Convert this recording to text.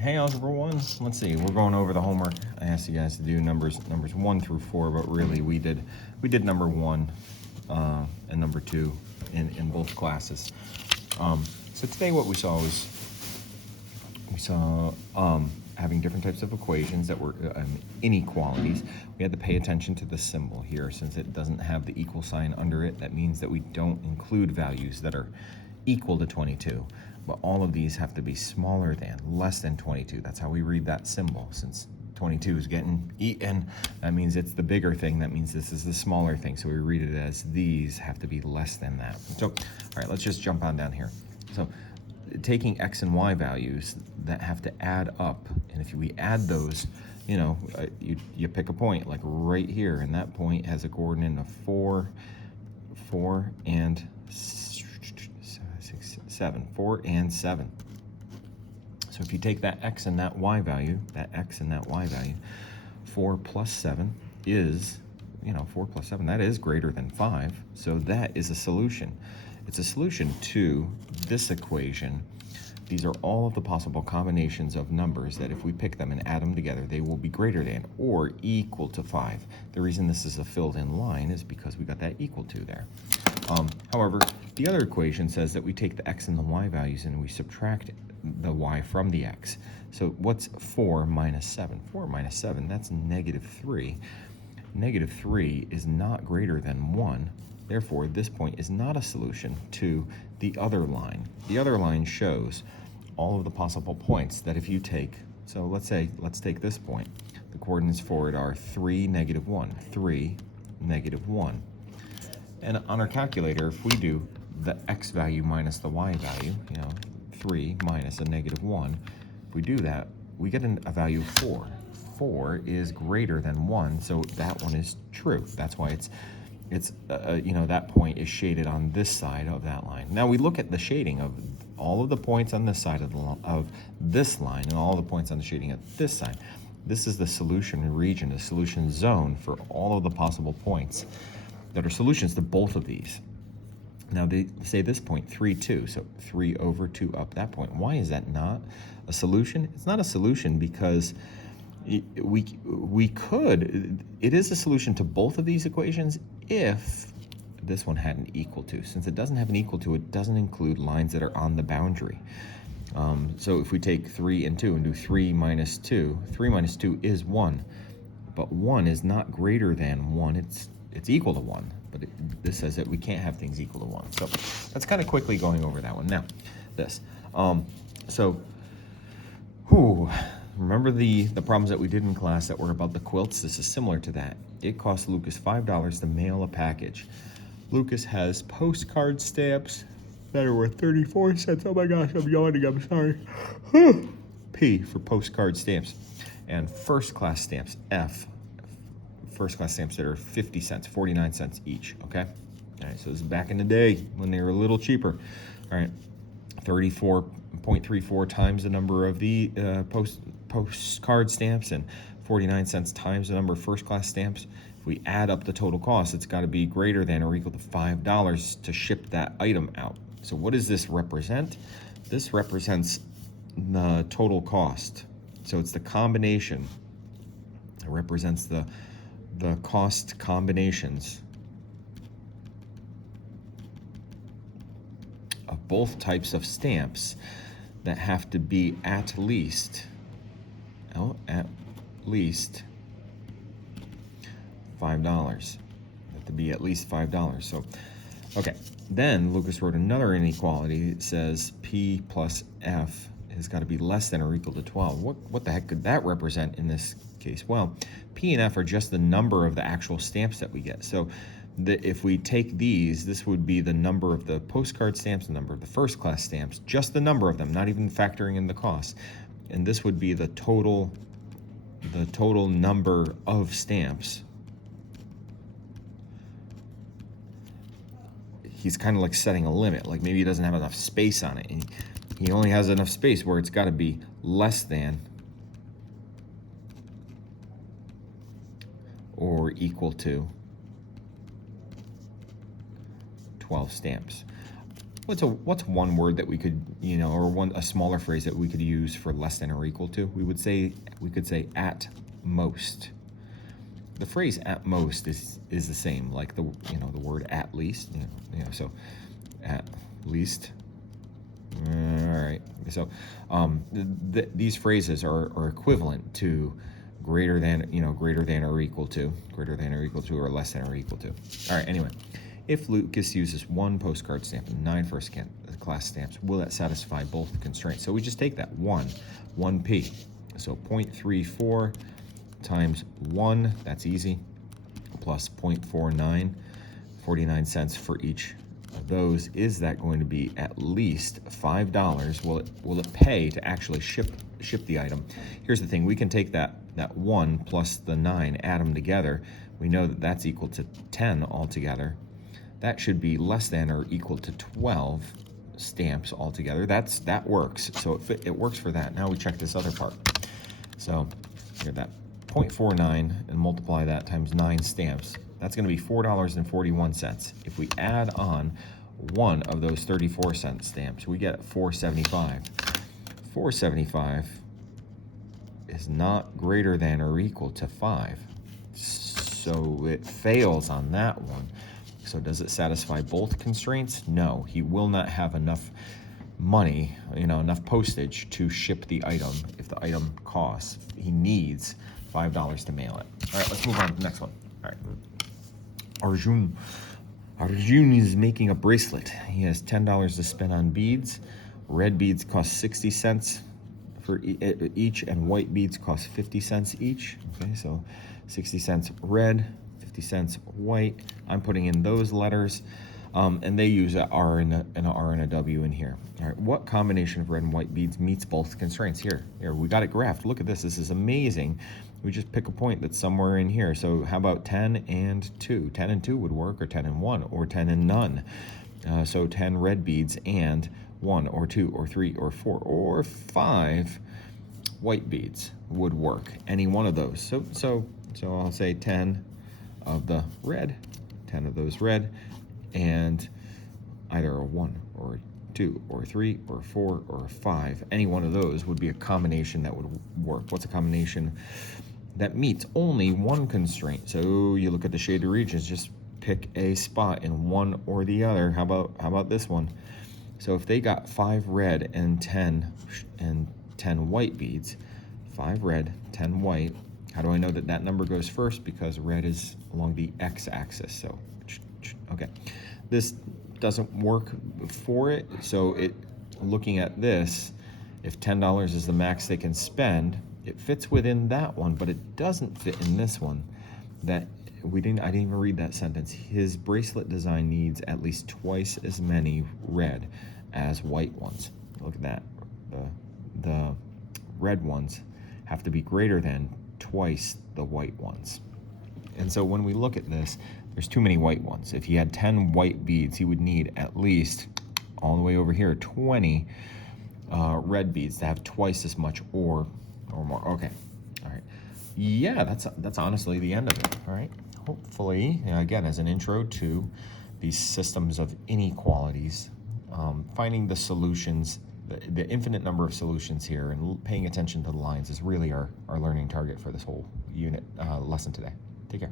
Hey, Algebra 1. Let's see. We're going over the homework. I asked you guys to do numbers 1 through 4, but really we did number 1 and number 2 in both classes. So today what we saw was having different types of equations that were inequalities. We had to pay attention to the symbol here. Since it doesn't have the equal sign under it, that means that we don't include values that are equal to 22. But all of these have to be smaller than, less than 22. That's how we read that symbol. Since 22 is getting eaten, that means it's the bigger thing. That means this is the smaller thing. So we read it as these have to be less than that. So, all right, let's just jump on down here. So taking x and y values that have to add up, and if we add those, you pick a point like right here, and that point has a coordinate of 4 and 7. 4 and 7. So if you take that x and that y value, 4 plus 7 is, 4 plus 7, that is greater than 5. So that is a solution. It's a solution to this equation. These are all of the possible combinations of numbers that if we pick them and add them together, they will be greater than or equal to 5. The reason this is a filled-in line is because we got that equal to there. However, the other equation says that we take the x and the y values and we subtract the y from the x. So what's 4 minus 7? 4 minus 7, that's negative 3. Negative 3 is not greater than 1. Therefore, this point is not a solution to the other line. The other line shows all of the possible points that if you take, so let's take this point. The coordinates for it are 3, negative 1, 3, negative 1. And on our calculator, if we do the x value minus the y value, 3 minus a negative 1, if we do that, we get a value of 4. 4 is greater than 1, so that one is true. That's why that point is shaded on this side of that line. Now we look at the shading of all of the points on this side of this line and all the points on the shading of this side. This is the solution region, the solution zone for all of the possible points that are solutions to both of these. Now they say this point 3, 2, so 3 over 2 up that point. Why is that not a solution? It's not a solution because we could, it is a solution to both of these equations if this one had an equal to. Since it doesn't have an equal to, it doesn't include lines that are on the boundary. So if we take 3 and 2 and do 3 minus 2, 3 minus 2 is 1, but 1 is not greater than 1. It's equal to 1, but this says that we can't have things equal to 1. So that's kind of quickly going over that one. Now, this. Remember the problems that we did in class that were about the quilts? This is similar to that. It cost Lucas $5 to mail a package. Lucas has postcard stamps that are worth 34 cents. Oh my gosh, I'm yawning, I'm sorry. P for postcard stamps. And first class stamps, F. First class stamps that are 50 cents, 49 cents each, okay? All right, so this is back in the day when they were a little cheaper. All right, 34.34 times the number of the postcard stamps and 49 cents times the number of first class stamps. If we add up the total cost, it's got to be greater than or equal to $5 to ship that item out. So what does this represent? This represents the total cost. So it's the combination. It represents the cost combinations of both types of stamps that have to be at least $5. Have to be at least $5. So, okay. Then Lucas wrote another inequality. It says P plus F has got to be less than or equal to 12. What the heck could that represent in this case? Well, P and F are just the number of the actual stamps that we get. So if we take these, this would be the number of the postcard stamps, the number of the first class stamps, just the number of them, not even factoring in the cost. And this would be the total number of stamps. He's kind of like setting a limit, like maybe he doesn't have enough space on it. And he only has enough space where it's got to be less than or equal to 12 stamps. what's one word that we could, or a smaller phrase that we could use for less than or equal to? We could say at most. The phrase at most is the same, like the word at least, so at least. All right. So these phrases are equivalent to greater than or equal to, or less than or equal to. All right. Anyway, if Lucas uses 1 postcard stamp and 9 first class stamps, will that satisfy both constraints? So we just take that 1p. So 0.34 times 1, that's easy, plus 0.49, 49 cents for each of those. Is that going to be at least $5? Will it pay to actually ship the item? Here's the thing, we can take that 1 plus the 9, add them together. We know that that's equal to 10 altogether. That should be less than or equal to 12 stamps altogether. That works. So it works for that. Now we check this other part. So here, that 0.49 and multiply that times 9 stamps. That's going to be $4.41. If we add on one of those 34-cent stamps, we get $4.75. $4.75 is not greater than or equal to 5. So it fails on that one. So does it satisfy both constraints? No, he will not have enough money, enough postage to ship the item if the item costs. He needs $5 to mail it. All right, let's move on to the next one. All right. Arjun is making a bracelet. He has $10 to spend on beads. Red beads cost 60 cents for each, and white beads cost 50 cents each. Okay, so 60 cents red, 50 cents white. I'm putting in those letters, and they use an R and a W in here. All right, what combination of red and white beads meets both constraints? Here, we got it graphed. Look at this. This is amazing. We just pick a point that's somewhere in here. So how about 10 and 2? 10 and 2 would work, or 10 and 1, or 10 and none. So 10 red beads and 1 or 2 or 3 or 4 or 5 white beads would work. Any one of those. So I'll say 10 of the red, 10 of those red, and either a 1 or a 2 or 3 or 4 or 5. Any one of those would be a combination that would work. What's a combination that meets only one constraint? So you look at the shaded regions, just pick a spot in one or the other. How about this one? So if they got 5 red and 10 white beads, 5 red, 10 white, how do I know that number goes first? Because red is along the x-axis. So okay, this doesn't work for it. So looking at this, if $10 is the max they can spend, it fits within that one, but it doesn't fit in this one. I didn't even read that sentence. His bracelet design needs at least twice as many red as white ones. Look at that. The red ones have to be greater than twice the white ones. And so when we look at this, there's too many white ones. If he had 10 white beads, he would need at least, all the way over here, 20 red beads to have twice as much or more. Okay, all right. Yeah, that's honestly the end of it. All right. Hopefully, again, as an intro to these systems of inequalities, finding the solutions, the infinite number of solutions here, and paying attention to the lines is really our learning target for this whole unit lesson today. Take care.